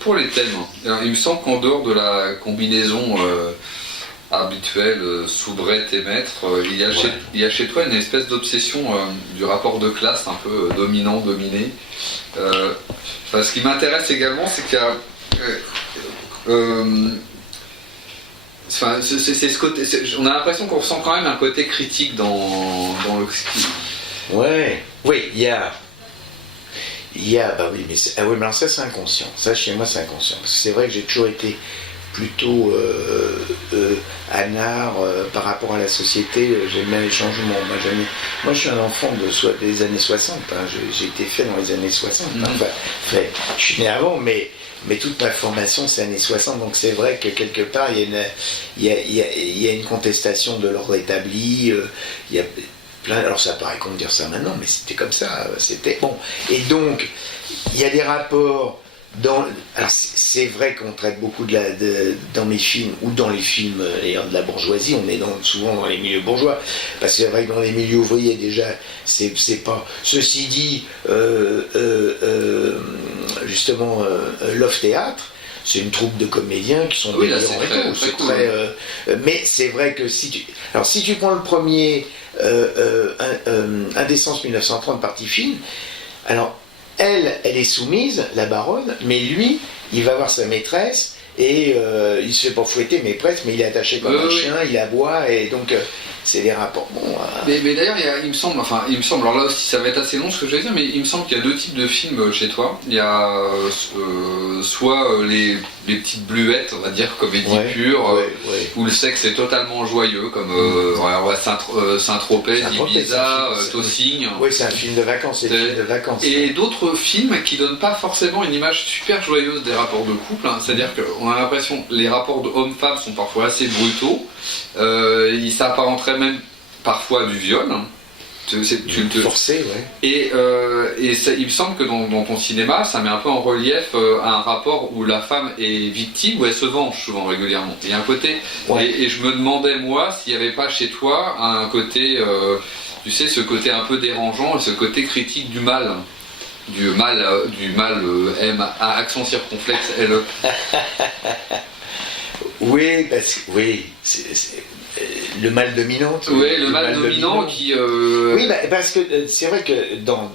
pour les thèmes, alors, il me semble qu'en dehors de la combinaison habituelle soubrette et maître, il y a chez toi une espèce d'obsession du rapport de classe un peu dominant-dominé. Ce qui m'intéresse également, c'est qu'il y a c'est ce côté, on a l'impression qu'on ressent quand même un côté critique dans le ski. Ouais, oui, il y a, bah oui, mais oui, mais alors ça c'est inconscient. Ça chez moi c'est inconscient. Parce que c'est vrai que j'ai toujours été plutôt anard par rapport à la société. J'aime bien les changements. Moi je suis un enfant des années 60. Hein. J'ai été fait dans les années 60. Hein. Enfin, je suis né avant, mais toute ma formation c'est années 60, donc c'est vrai que quelque part il y a une contestation de l'ordre établi, il y a plein, alors ça paraît con de dire ça maintenant, mais c'était comme ça, c'était bon. Et donc il y a des rapports alors c'est vrai qu'on traite beaucoup dans mes films ou dans les films ayant de la bourgeoisie, on est souvent dans les milieux bourgeois, parce que c'est vrai que dans les milieux ouvriers déjà c'est pas. Ceci dit, justement, Love Théâtre, c'est une troupe de comédiens qui sont oui, là, c'est très mais c'est vrai que si tu prends le premier Indécence 1930 partie fine, alors elle est soumise, la baronne, mais lui, il va voir sa maîtresse et il se fait pas fouetter, mais presque, mais il est attaché comme un chien, il aboie, et donc c'est des rapports. Bon, mais d'ailleurs, il me semble, alors là aussi ça va être assez long ce que je vais dire, mais il me semble qu'il y a deux types de films chez toi. Il y a soit les petites bluettes, on va dire, comédie pure, où le sexe est totalement joyeux, comme Saint-Tropez, Ibiza, Tossigne. Oui, c'est un film de vacances, Et d'autres films qui donnent pas forcément une image super joyeuse des rapports de couple, hein. C'est-à-dire qu'on a l'impression que les rapports de homme-femme sont parfois assez brutaux, il s'apparenterait même parfois à du viol. Forcé, ouais. Et il me semble que dans ton cinéma, ça met un peu en relief un rapport où la femme est victime, où elle se venge souvent régulièrement. Il y a un côté, et je me demandais moi s'il n'y avait pas chez toi un côté, tu sais, ce côté un peu dérangeant et ce côté critique du mal. Du mal M à accent circonflexe L. Oui, parce que c'est le mal dominant. Oui, le mal dominant qui. Oui, parce que c'est vrai que dans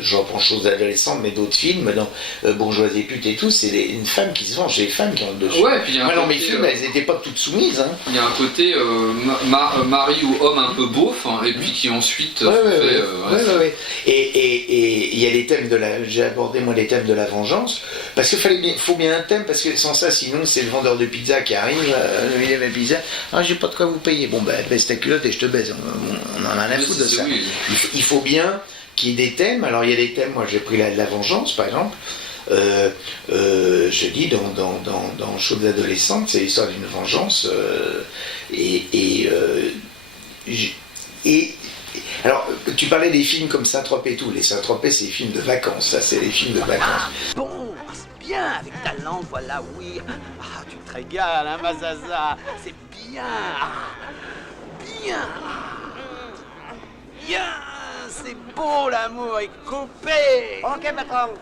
je reprends choses adolescentes, mais d'autres films, dans Bourgeoisie pute et tout, c'est une femme qui se venge, c'est les femmes qui ont le dessus. Ouais, puis moi, dans mes films, elles n'étaient pas toutes soumises. Hein. Il y a un côté mari ou homme un peu beauf, hein, et puis qui ensuite Et il y a les thèmes j'ai abordé moi les thèmes de la vengeance, parce qu'il faut bien un thème, parce que sans ça, sinon c'est le vendeur de pizza qui arrive, il y a ma pizza, j'ai pas de quoi vous payer, bon baisse ta culotte et je te baise, on en a rien à foutre de ça. Oui. Il faut bien qu'il y ait des thèmes. Alors il y a des thèmes, moi j'ai pris la vengeance par exemple, je dis dans Choses adolescentes, c'est l'histoire d'une vengeance, alors tu parlais des films comme Saint-Tropez et tout, les Saint-Tropez c'est les films de vacances, ça c'est les films de vacances. Bon, c'est bien avec ta langue, voilà, oui. Tu te régales, hein, Mazaza, c'est bien, bien, bien, c'est beau l'amour est coupé. Ok, patron.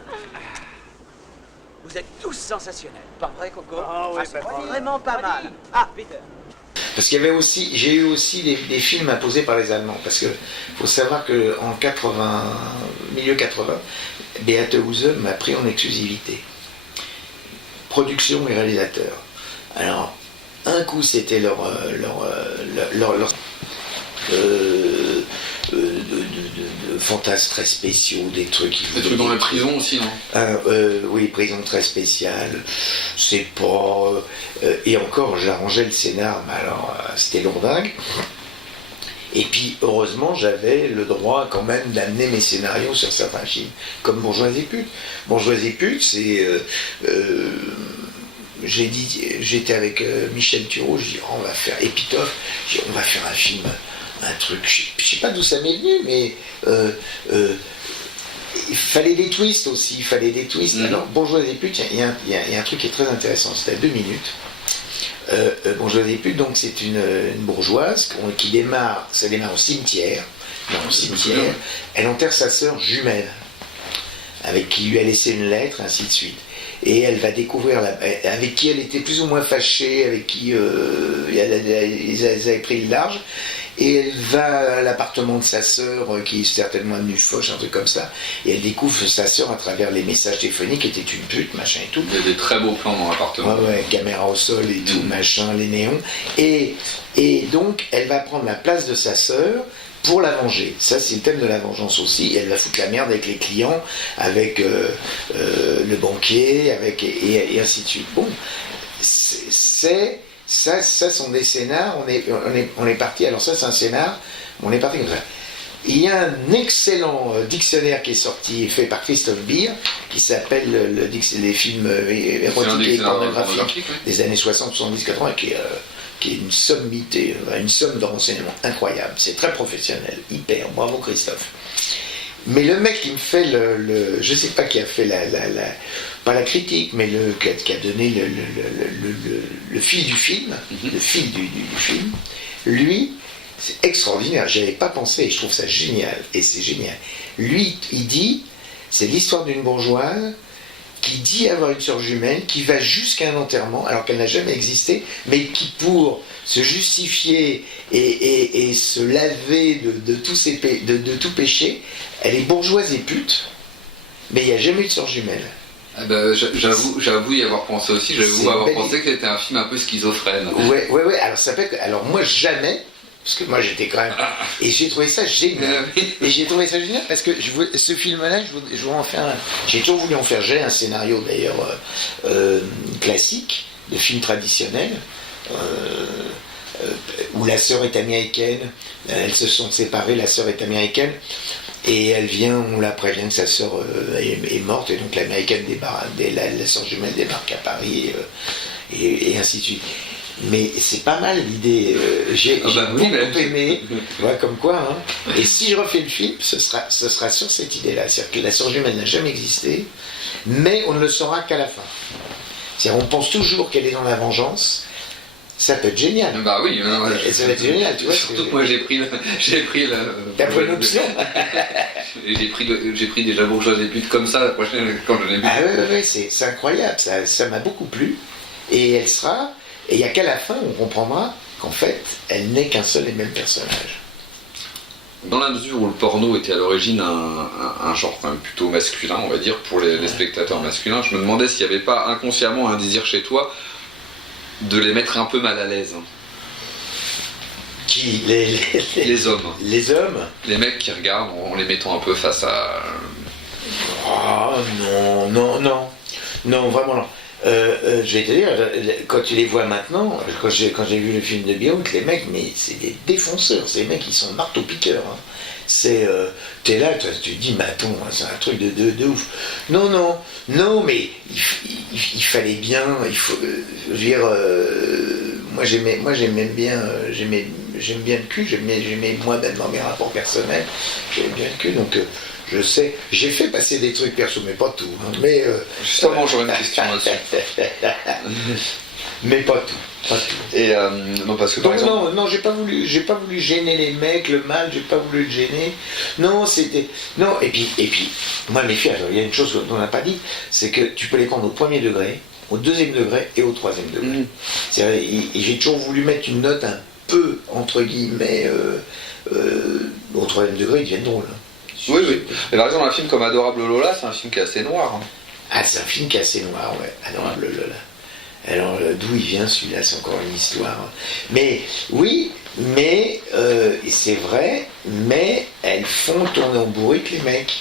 Vous êtes tous sensationnels, pas vrai, Coco? Oui, c'est vraiment pas mal. Peter. Parce qu'il y avait aussi, j'ai eu aussi des films imposés par les Allemands, parce que faut savoir que en milieu 80, Beate Huse m'a pris en exclusivité. Production et réalisateur. Alors, un coup c'était leur de fantasmes très spéciaux, des trucs. Des trucs dans la prison aussi, non? Oui, prison très spéciale. C'est pas. Et encore, j'arrangeais le scénar, mais alors c'était lourdingue. Et puis, heureusement, j'avais le droit quand même d'amener mes scénarios sur certains films, comme Bourgeoisie pute. Bourgeoisie pute, c'est. J'étais avec Michel Thureau, je dis on va faire Epitophe, je dis on va faire un film, un truc, je sais pas d'où ça m'est venu, mais il fallait des twists aussi, il fallait des twists. Alors Bourgeoisie pute, il y a un truc qui est très intéressant, c'était à 2 minutes. Bourgeoisie pute, donc c'est une bourgeoise qui démarre, ça démarre au cimetière, elle enterre sa sœur jumelle, avec qui lui a laissé une lettre, ainsi de suite. et elle va découvrir avec qui elle était plus ou moins fâchée, avec qui ils avaient pris le large. Et elle va à l'appartement de sa sœur, qui est certainement devenue fauche, un truc comme ça, et elle découvre sa sœur à travers les messages téléphoniques, qui était une pute, machin et tout. Il y a des très beaux plans dans l'appartement. Ouais, caméra au sol et tout, machin, les néons. Et donc, elle va prendre la place de sa sœur pour la venger. Ça, c'est le thème de la vengeance aussi. Elle va foutre la merde avec les clients, avec le banquier, et ainsi de suite. Bon, ça sont des scénars, on est parti, alors ça c'est un scénar, on est parti comme ça. Il y a un excellent dictionnaire qui est sorti, fait par Christophe Beer, qui s'appelle les films érotiques et pornographiques des années 60, 70, 80, qui est une sommité, une somme de renseignements incroyable. C'est très professionnel, hyper, bravo Christophe. Mais le mec qui me fait je sais pas qui a fait pas la critique, mais qui a donné le fil du film, le fil du film, lui, c'est extraordinaire, j'y avais pas pensé et je trouve ça génial, et c'est génial. Lui, il dit, c'est l'histoire d'une bourgeoise qui dit avoir une sœur jumelle, qui va jusqu'à un enterrement, alors qu'elle n'a jamais existé, mais qui, pour se justifier et se laver de tout péché, elle est bourgeoise et pute, mais il n'y a jamais eu de sœur jumelle. Ah ben, j'avoue y avoir pensé aussi, pensé que c'était un film un peu schizophrène. Ouais, alors moi jamais, parce que moi j'étais quand même... Et j'ai trouvé ça génial. Et j'ai trouvé ça génial parce que ce film-là, je voudrais en faire un... J'ai toujours voulu en faire. J'ai un scénario d'ailleurs classique, de film traditionnel, où la sœur est américaine, elles se sont séparées, la sœur est américaine, et elle vient, on la prévient que sa sœur est morte, et donc l'américaine la sœur jumelle débarque à Paris, et ainsi de suite. Mais c'est pas mal l'idée, j'ai beaucoup aimé, ouais, comme quoi, hein. Et si je refais le film, ce sera sur cette idée-là, c'est-à-dire que la sœur jumelle n'a jamais existé, mais on ne le saura qu'à la fin. C'est-à-dire on pense toujours qu'elle est dans la vengeance. Ça peut être génial. Bah oui, ça va être génial, tu vois. Surtout que moi j'ai pris T'as pris une option. J'ai pris déjà bourgeoise et pute comme ça la prochaine quand je l'ai vu. Ah ouais, c'est incroyable, ça m'a beaucoup plu. Et elle sera. Et il n'y a qu'à la fin on comprendra qu'en fait, elle n'est qu'un seul et même personnage. Dans la mesure où le porno était à l'origine un genre quand même plutôt masculin, on va dire, pour les spectateurs masculins, je me demandais s'il n'y avait pas inconsciemment un désir chez toi de les mettre un peu mal à l'aise. Qui les hommes. Les hommes. Les mecs qui regardent en les mettant un peu face à... Oh non, vraiment non. Je vais te dire, quand tu les vois maintenant, quand j'ai vu le film de Biout, les mecs, mais c'est des défonceurs, ces mecs ils sont marteau-piqueurs. Hein. T'es là, tu te dis, mais attends, c'est un truc de ouf. Non, mais il fallait bien, je veux dire, moi j'aimais bien le cul, j'aimais moi-même dans mes rapports personnels, j'aimais bien le cul, donc je sais, j'ai fait passer des trucs perso, mais pas tout, hein, mais... Justement, j'aurais une question là-dessus. Mais pas tout. Et non, parce que par exemple... non, j'ai pas voulu gêner les mecs, le mâle, j'ai pas voulu le gêner. Non, et puis, moi mes filles, alors, il y a une chose dont on n'a pas dit, c'est que tu peux les prendre au premier degré, au deuxième degré et au troisième degré. Et j'ai toujours voulu mettre une note un peu, entre guillemets, au troisième degré, ils deviennent drôles. Oui. Et par exemple, un film comme Adorable Lola, c'est un film qui est assez noir. Hein. Ah, c'est un film qui est assez noir, ouais. Adorable Lola. Alors, d'où il vient celui-là, c'est encore une histoire. Mais, oui, c'est vrai, mais elles font tourner en bourrique les mecs.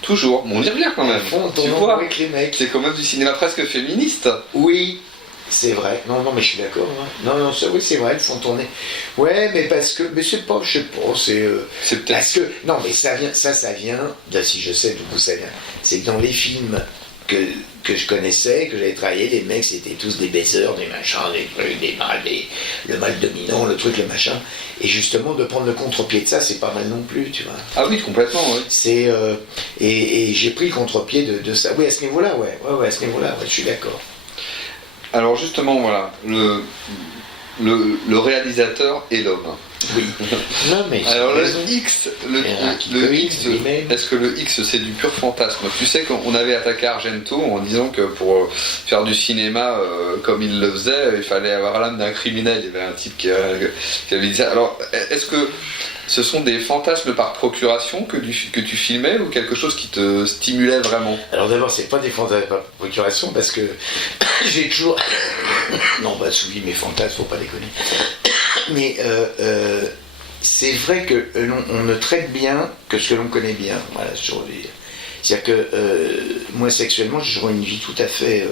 Toujours, on y revient quand même. Elles font tourner en bourrique les mecs. C'est quand même du cinéma presque féministe. Oui, c'est vrai. Non, mais je suis d'accord. Hein. Non, oui, c'est vrai, elles font tourner. Ouais, mais c'est pas, je sais pas, c'est peut-être... Parce que, non, mais ça vient, là, si je sais d'où ça vient, c'est que dans les films que je connaissais, que j'avais travaillé, les mecs c'était tous des baiseurs, des machins, des trucs, le mal dominant, le truc, le machin. Et justement de prendre le contre-pied de ça, c'est pas mal non plus, tu vois. Ah oui, complètement, oui. C'est et j'ai pris le contre-pied de ça. Oui, à ce niveau-là, ouais, à ce niveau-là, ouais, je suis d'accord. Alors justement, voilà, le réalisateur et l'homme. Oui. Non, mais Alors le raison. X, le X, lui-même. est-ce que le X c'est du pur fantasme? Tu sais qu'on avait attaqué Argento en disant que pour faire du cinéma comme il le faisait, il fallait avoir l'âme d'un criminel. Il y avait un type qui avait dit ça. Alors est-ce que ce sont des fantasmes par procuration que tu filmais ou quelque chose qui te stimulait vraiment? Alors d'abord, c'est pas des fantasmes par procuration parce que j'ai toujours... Non, bah oui, mes fantasmes, faut pas déconner. Mais c'est vrai que on ne traite bien que ce que l'on connaît bien. Voilà, c'est toujours dire. C'est-à-dire que moi, sexuellement, j'ai toujours une vie tout à fait,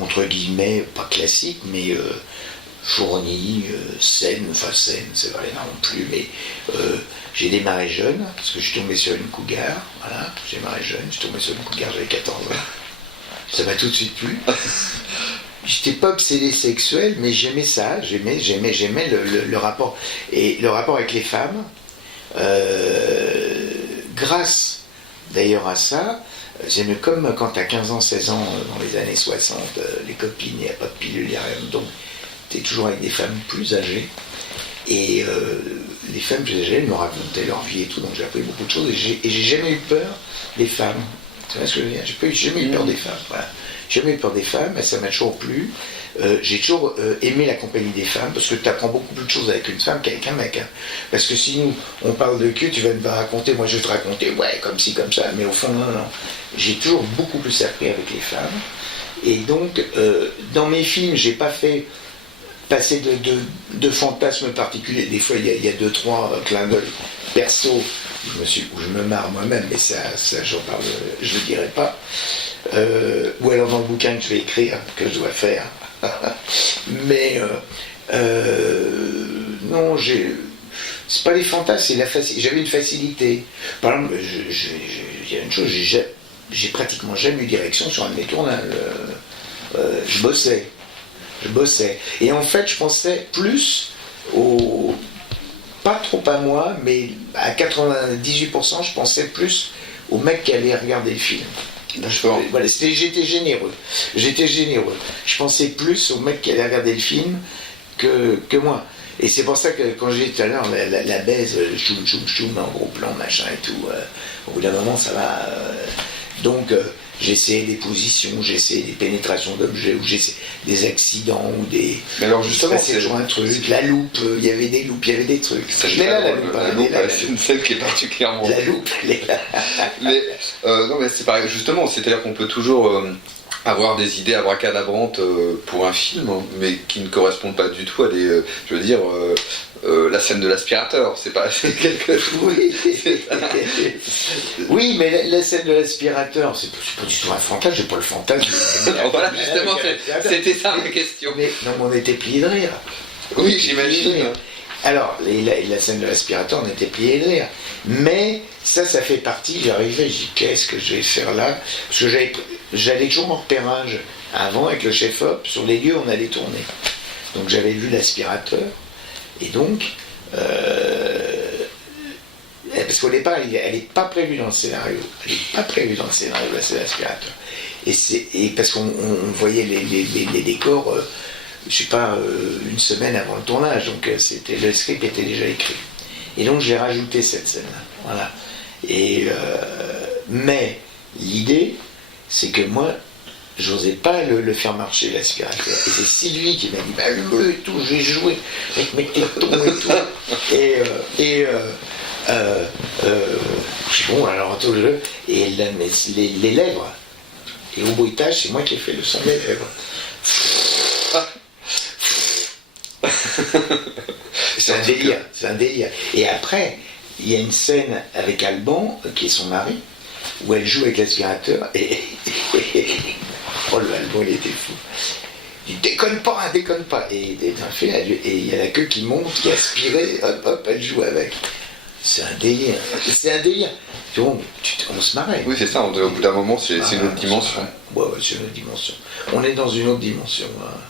entre guillemets, pas classique, mais fournie, saine, c'est vrai, non plus, mais j'ai démarré jeune, parce que je suis tombé sur une cougar, voilà, j'ai démarré jeune, je suis tombé sur une cougar, j'avais 14 ans. Ça m'a tout de suite plu. J'étais pas obsédé sexuel, mais j'aimais ça, j'aimais le rapport. Et le rapport avec les femmes, grâce d'ailleurs à ça, j'aimais comme quand t'as 15 ans, 16 ans, dans les années 60, les copines, il n'y a pas de pilule, il n'y a rien, donc t'es toujours avec des femmes plus âgées. Et les femmes plus âgées, elles me racontaient leur vie et tout, donc j'ai appris beaucoup de choses, et j'ai jamais eu peur des femmes. Tu vois ce que je veux dire? J'ai jamais eu peur des femmes, voilà. J'ai jamais eu peur des femmes, mais ça m'a toujours plu. J'ai toujours aimé la compagnie des femmes, parce que tu apprends beaucoup plus de choses avec une femme qu'avec un mec. Hein. Parce que si nous, on parle de cul, tu vas me raconter, moi je vais te raconter, ouais, comme ci, comme ça, mais au fond, non. J'ai toujours beaucoup plus appris avec les femmes. Et donc, dans mes films, j'ai pas fait passer de fantasmes particuliers. Des fois, il y a 2-3 clins d'œil perso où je me marre moi-même, mais ça j'en parle, je le dirai pas. Ou alors dans le bouquin que je vais écrire, que je dois faire. Mais non, c'est pas les fantasmes, c'est la facilité. J'avais une facilité. Par exemple, il y a une chose, j'ai pratiquement jamais eu direction sur un de mes tournages. Je bossais. Et en fait, je pensais plus pas trop à moi, mais à 98%, je pensais plus au mec qui allait regarder le film. Voilà, j'étais généreux. Je pensais plus au mec qui allait regarder le film que moi. Et c'est pour ça que quand j'ai dit tout à l'heure, la baise, choum, en gros plan, machin et tout, au bout d'un moment, ça va. Donc, j'essayais des positions, j'essayais des pénétrations d'objets, ou j'essayais des accidents, ou des... Mais alors justement, c'est toujours un truc, la loupe, il y avait des loupes, il y avait des trucs. La loupe, c'est une scène qui est particulièrement... La loupe, elle est là. Mais, non, mais c'est pareil, justement, c'est-à-dire qu'on peut toujours avoir des idées abracadabrantes pour un film, mais qui ne correspondent pas du tout à des... je veux dire... la scène de l'aspirateur, c'est pas quelque chose. Oui, oui, mais la scène de l'aspirateur, c'est pas du tout un fantasme, j'ai pas le fantasme. Voilà, justement, c'était ça ma question. Mais non, on était pliés de rire. Oui, j'imagine. Alors, la scène de l'aspirateur, on était pliés de rire. Mais ça fait partie, j'arrivais, je dis, qu'est-ce que je vais faire là? Parce que j'allais toujours en repérage avant avec le chef-op, sur les lieux où on allait tourner. Donc j'avais vu l'aspirateur. Et donc, parce qu'au départ, elle n'est pas prévue dans le scénario. Elle n'est pas prévue dans le scénario, là, c'est l'aspirateur. Et parce qu'on voyait les décors, je sais pas, une semaine avant le tournage, donc le script était déjà écrit. Et donc, j'ai rajouté cette scène-là. Voilà. Mais l'idée, c'est que moi, j'osais pas le faire marcher, l'aspirateur. Et c'est Sylvie qui m'a dit, bah le et tout, j'ai joué avec mes tétons et tout. Je dis, bon, alors, et elle les lèvres. Et au bruitage, c'est moi qui ai fait le son des lèvres. C'est un délire. Et après, il y a une scène avec Alban, qui est son mari, où elle joue avec l'aspirateur, et oh, le Alban, il était fou. Il dit, déconne pas. Et il y a la queue qui monte, qui aspirait, hop, elle joue avec. C'est un délire. On se marrait. Oui, c'est ça, au bout d'un moment, c'est une autre dimension. Ouais, c'est une autre dimension. On est dans une autre dimension. Hein.